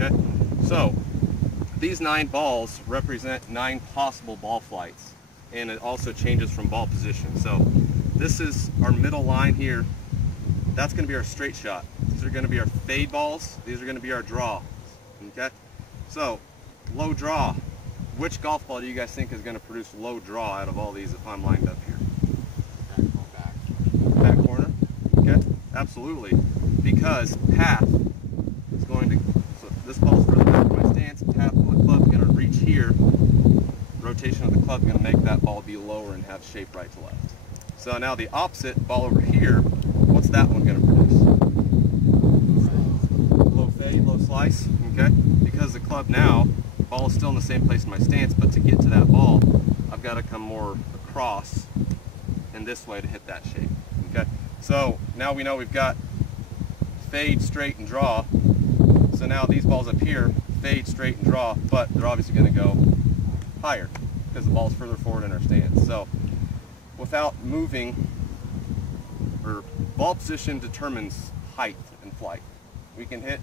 Okay, so these 9 balls represent 9 possible ball flights, and it also changes from ball position. So this is our middle line here. That's going to be our straight shot. These are going to be our fade balls. These are going to be our draw. Okay, so low draw. Which golf ball do you guys think is going to produce low draw out of all these if I'm lined up here? Back corner. Okay, absolutely. Because path is going to, so this ball's further back from my stance, path of the club is going to reach here. Rotation of the club is going to make that ball be lower and have shape right to left. So now the opposite ball over here, what's that one going to produce? Low fade, low slice, okay? Because the club now, the ball is still in the same place in my stance, but to get to that ball, I've got to come more across and this way to hit that shape, okay? So now we know we've got fade, straight, and draw. So now these balls up here, fade, straight, and draw, but they're obviously going to go higher because the ball's further forward in our stance. So without moving, or ball position determines height and flight. We can hit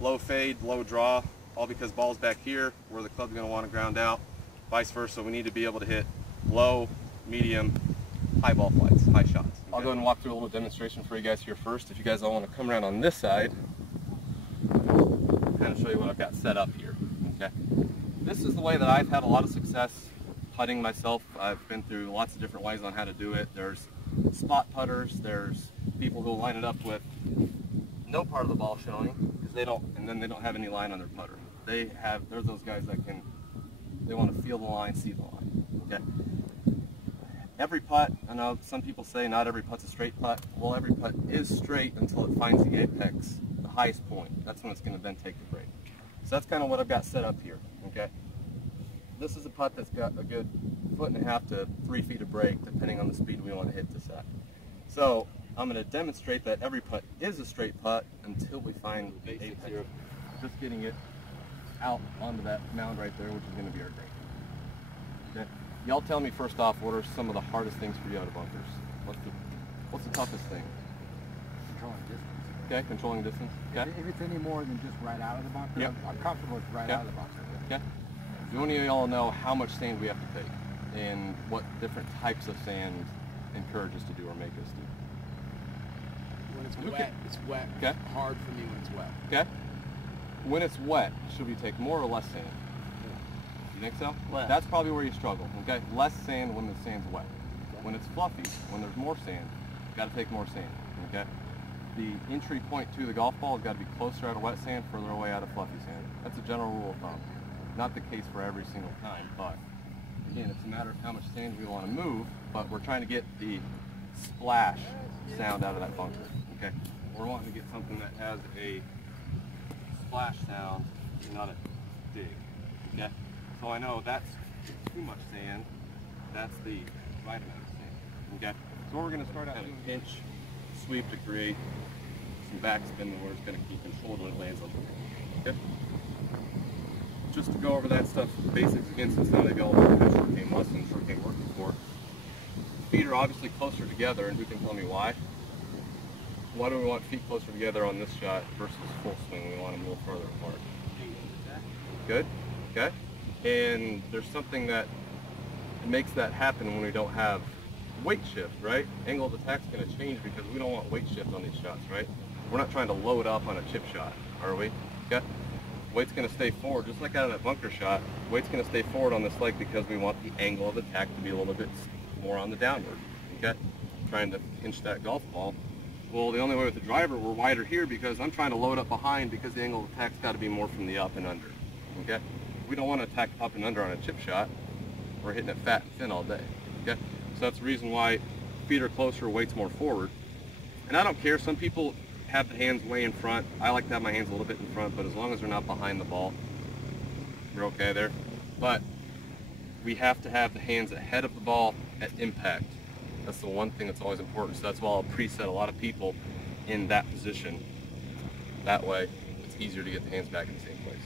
low fade, low draw, all because ball's back here where the club's going to want to ground out, vice versa. We need to be able to hit low, medium, high ball flights, high shots. Okay. I'll go ahead and walk through a little demonstration for you guys here first. If you guys all want to come around on this side, kind of show you what I've got set up here. Okay, this is the way that I've had a lot of success putting myself. I've been through lots of different ways on how to do it. There's spot putters, there's people who line it up with no part of the ball showing because they don't, and then they don't have any line on their putter. There's those guys that they want to feel the line, see the line. Okay. Every putt, I know some people say not every putt's a straight putt. Well, every putt is straight until it finds the apex, the highest point. That's when it's going to then take the break. So that's kind of what I've got set up here. Okay. This is a putt that's got a good 1.5 to 3 feet of break, depending on the speed we want to hit this at. So I'm going to demonstrate that every putt is a straight putt until we find the basics here. Just getting it out onto that mound right there, which is going to be our green. Okay. Y'all tell me first off, what are some of the hardest things for you out of bunkers? What's the toughest thing? Controlling distance. Okay, controlling distance. Okay. If it's any more than just right out of the bunker, yep. I'm comfortable with right out of the bunker. Okay. Do any of y'all know how much sand we have to take and what different types of sand encourage us to do or make us do? When it's wet, it's wet. Okay. It's hard for me when it's wet. Okay. When it's wet, should we take more or less sand? You think so? Wet. That's probably where you struggle. Okay. Less sand when the sand's wet. When it's fluffy, when there's more sand, you got to take more sand. Okay. The entry point to the golf ball has got to be closer out of wet sand, further away out of fluffy sand. That's a general rule of thumb. Not the case for every single time, but again, it's a matter of how much sand we want to move, but we're trying to get the splash sound out of that bunker. Okay. We're wanting to get something that has a splash sound, not a dig. Okay. So I know that's too much sand. That's the right amount of sand. Okay. So we're going to start out at a pinch sweep to create some backspin where it's going to keep control when it lands on the ground. Okay. Just to go over that stuff, basics again, since none of y'all have short game lessons, short game work before. Feet are obviously closer together, and who can tell me why? Why do we want feet closer together on this shot versus full swing? We want them a little further apart. Good. Okay. And there's something that makes that happen when we don't have weight shift, right? Angle of attack is going to change because we don't want weight shift on these shots, right? We're not trying to load up on a chip shot, are we? Okay. Weight's going to stay forward, just like out of that bunker shot. Weight's going to stay forward on this leg because we want the angle of attack to be a little bit more on the downward. Okay. Trying to pinch that golf ball. Well, the only way with the driver, we're wider here because I'm trying to load up behind because the angle of attack's got to be more from the up and under. Okay. We don't want to attack up and under on a chip shot. We're hitting it fat and thin all day. Okay. So that's the reason why feet are closer, weight's more forward. And I don't care, some people have the hands way in front. I like to have my hands a little bit in front, but as long as they're not behind the ball, we're okay there. But we have to have the hands ahead of the ball at impact. That's the one thing that's always important. So that's why I'll preset a lot of people in that position. That way, it's easier to get the hands back in the same place.